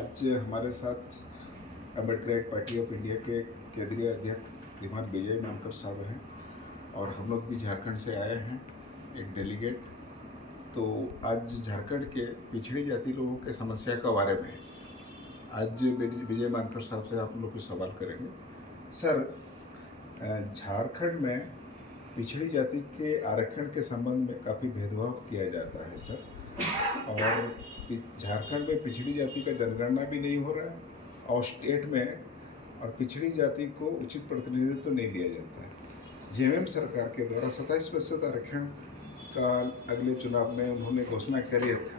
आज हमारे साथ अम्बेडकर पार्टी ऑफ इंडिया के केंद्रीय अध्यक्ष श्रीमान विजय मानकर साहब हैं और हम लोग भी झारखंड से आए हैं एक डेलीगेट। तो आज झारखंड के पिछड़ी जाति लोगों के समस्या के बारे में आज विजय मानकर साहब से आप लोग कुछ सवाल करेंगे। सर, झारखंड में पिछड़ी जाति के आरक्षण के संबंध में काफ़ी भेदभाव किया जाता है सर, और झारखंड में पिछड़ी जाति का जनगणना भी नहीं हो रहा है और स्टेट में और पिछड़ी जाति को उचित प्रतिनिधित्व तो नहीं दिया जाता है। जेएमएम सरकार के द्वारा 27% आरक्षण का अगले चुनाव में उन्होंने घोषणा करी थी,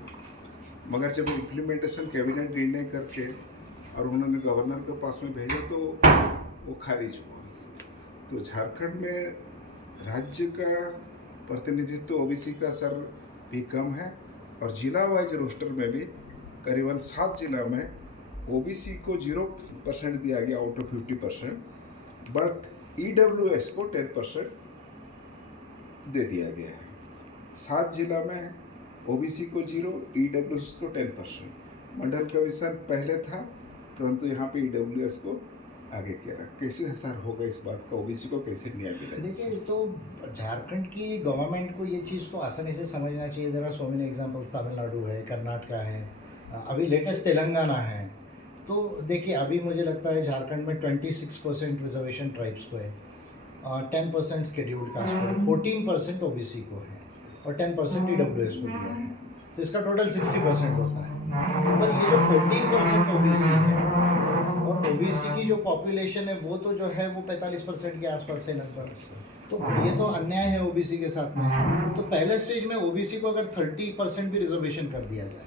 मगर जब इम्प्लीमेंटेशन कैबिनेट निर्णय करके और उन्होंने गवर्नर के पास में भेजा तो वो खारिज हुआ। तो झारखंड में राज्य का प्रतिनिधित्व ओबीसी का सर भी कम है और जिला वाइज रोस्टर में भी करीबन 7 जिला में ओबीसी को 0% दिया गया आउट ऑफ 50%, बट ईडब्ल्यूएस को 10% दे दिया गया है। 7 जिला में ओबीसी को 0, ईडब्ल्यूएस को 10%। मंडल कमीशन पहले था, परंतु यहाँ पे ईडब्ल्यूएस को आगे किया। कैसे असर होगा इस बात का, ओबीसी को कैसे न्याय मिलेगा? देखिए, तो झारखंड की गवर्नमेंट को ये चीज़ तो आसानी से समझना चाहिए। There are so many examples, Tamil Nadu है, कर्नाटका है, अभी लेटेस्ट तेलंगाना है। तो देखिए, अभी मुझे लगता है झारखंड में 26% रिजर्वेशन ट्राइब्स को है, 10% शेड्यूल्ड कास्ट को है, 14% ओबीसी को है और 10% ईडब्ल्यूएस को दिया है। तो इसका टोटल 60% होता है। पर ये जो 14% ओबीसी है और ओबीसी की जो पॉपुलेशन है वो तो जो है वो 45% के आसपास है लगभग। तो ये तो अन्याय है ओबीसी के साथ में। तो पहले स्टेज में ओबीसी को अगर 30% भी रिजर्वेशन कर दिया जाए,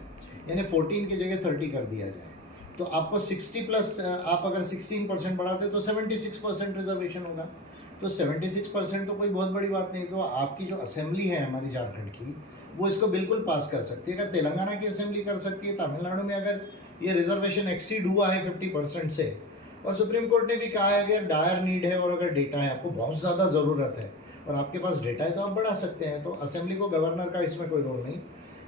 यानी 14 की जगह 30 कर दिया जाए, तो आपको 60 प्लस आप अगर 16% बढ़ाते तो 76% रिजर्वेशन होगा। तो 76% तो कोई बहुत बड़ी बात नहीं। तो आपकी जो असेंबली है हमारी झारखंड की, वो इसको बिल्कुल पास कर सकती है। अगर तेलंगाना की असेंबली कर सकती है, तमिलनाडु में अगर ये रिजर्वेशन एक्सीड हुआ है 50% से, और सुप्रीम कोर्ट ने भी कहा है कि डायर नीड है और अगर डेटा है, आपको बहुत ज़्यादा ज़रूरत है और आपके पास डेटा है तो आप बढ़ा सकते हैं। तो असेंबली को, गवर्नर का इसमें कोई रोल नहीं।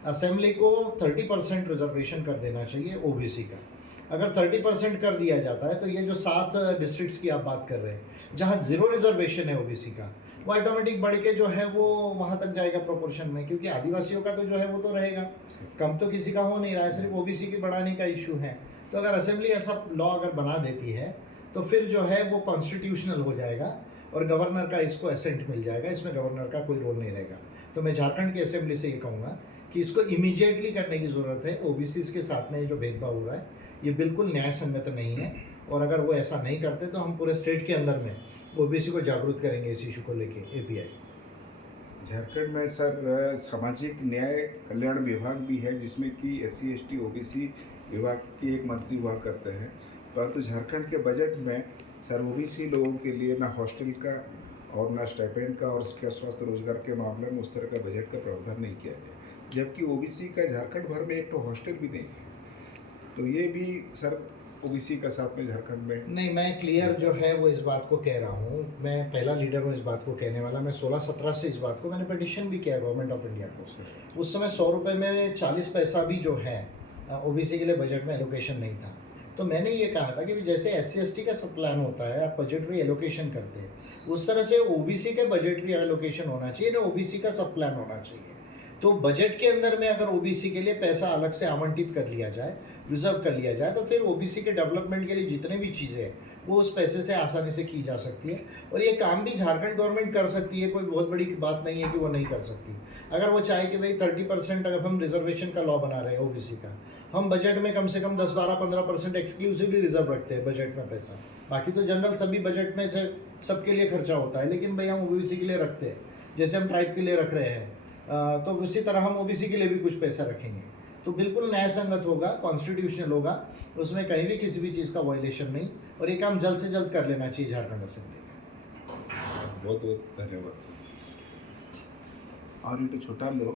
असेंबली को 30% रिजर्वेशन कर देना चाहिए ओबीसी का। अगर 30% कर दिया जाता है तो ये जो 7 डिस्ट्रिक्ट्स की आप बात कर रहे हैं जहाँ 0 रिजर्वेशन है ओबीसी का, वो ऑटोमेटिक बढ़ के जो है वो वहाँ तक जाएगा प्रोपोर्शन में, क्योंकि आदिवासियों का तो जो है वो तो रहेगा, कम तो किसी का हो नहीं रहा है, सिर्फ ओबीसी की बढ़ाने का इशू है। तो अगर असेंबली ऐसा लॉ अगर बना देती है तो फिर जो है वो कॉन्स्टिट्यूशनल हो जाएगा और गवर्नर का इसको एसेंट मिल जाएगा, इसमें गवर्नर का कोई रोल नहीं रहेगा। तो मैं झारखंड की असेंबली से ये कहूँगा कि इसको इमीडिएटली करने की ज़रूरत है। ओबीसी के साथ में जो भेदभाव हो रहा है ये बिल्कुल न्याय संगत नहीं है, और अगर वो ऐसा नहीं करते तो हम पूरे स्टेट के अंदर में ओबीसी को जागरूक करेंगे इस इशू को लेके। एपीआई झारखंड में सर सामाजिक न्याय कल्याण विभाग भी है, जिसमें कि SC ST OBC विभाग के एक मंत्री हुआ करते हैं, परंतु झारखंड के बजट में सर OBC लोगों के लिए ना हॉस्टल का और ना स्टाइपेंड का और उसके स्वास्थ्य रोजगार के मामले में उस तरह का बजट का प्रावधान नहीं किया गया, जबकि OBC का झारखंड भर में एक तो हॉस्टल भी नहीं है। तो ये भी सर ओबीसी का साथ में झारखंड में नहीं, मैं क्लियर जो है वो इस बात को कह रहा हूँ। मैं पहला लीडर हूँ इस बात को कहने वाला। मैं 16-17 से इस बात को मैंने पिटिशन भी किया गवर्नमेंट ऑफ इंडिया को। उस समय 100 रुपये में 40 पैसा भी जो है ओबीसी के लिए बजट में एलोकेशन नहीं था। तो मैंने ये कहा था कि जैसे SC ST का सब प्लान होता है, आप बजटरी एलोकेशन करते हैं, उस तरह से ओबीसी के बजटरी एलोकेशन होना चाहिए ना, ओबीसी का सब प्लान होना चाहिए। तो बजट के अंदर में अगर ओबीसी के लिए पैसा अलग से आवंटित कर लिया जाए, रिजर्व कर लिया जाए, तो फिर ओबीसी के डेवलपमेंट के लिए जितने भी चीज़ें हैं वो उस पैसे से आसानी से की जा सकती है। और ये काम भी झारखंड गवर्नमेंट कर सकती है, कोई बहुत बड़ी बात नहीं है कि वो नहीं कर सकती। अगर वो चाहे कि भाई 30% अगर हम रिजर्वेशन का लॉ बना रहे हैं ओबीसी का, हम बजट में कम से कम 10-12-15% एक्सक्लूसिवली रिजर्व रखते हैं बजट में पैसा। बाकी तो जनरल सभी बजट में से सबके लिए खर्चा होता है, लेकिन भाई हम ओबीसी के लिए रखते हैं, जैसे हम ट्राइब के लिए रख रहे हैं, तो उसी तरह हम ओबीसी के लिए भी कुछ पैसा रखेंगे। तो बिल्कुल न्याय संगत होगा, कॉन्स्टिट्यूशनल होगा, उसमें कहीं भी किसी भी चीज़ का वायलेशन नहीं, और ये काम जल्द से जल्द कर लेना चाहिए झारखंड असेंबली में। बहुत बहुत धन्यवाद सर। और ये तो छोटा लो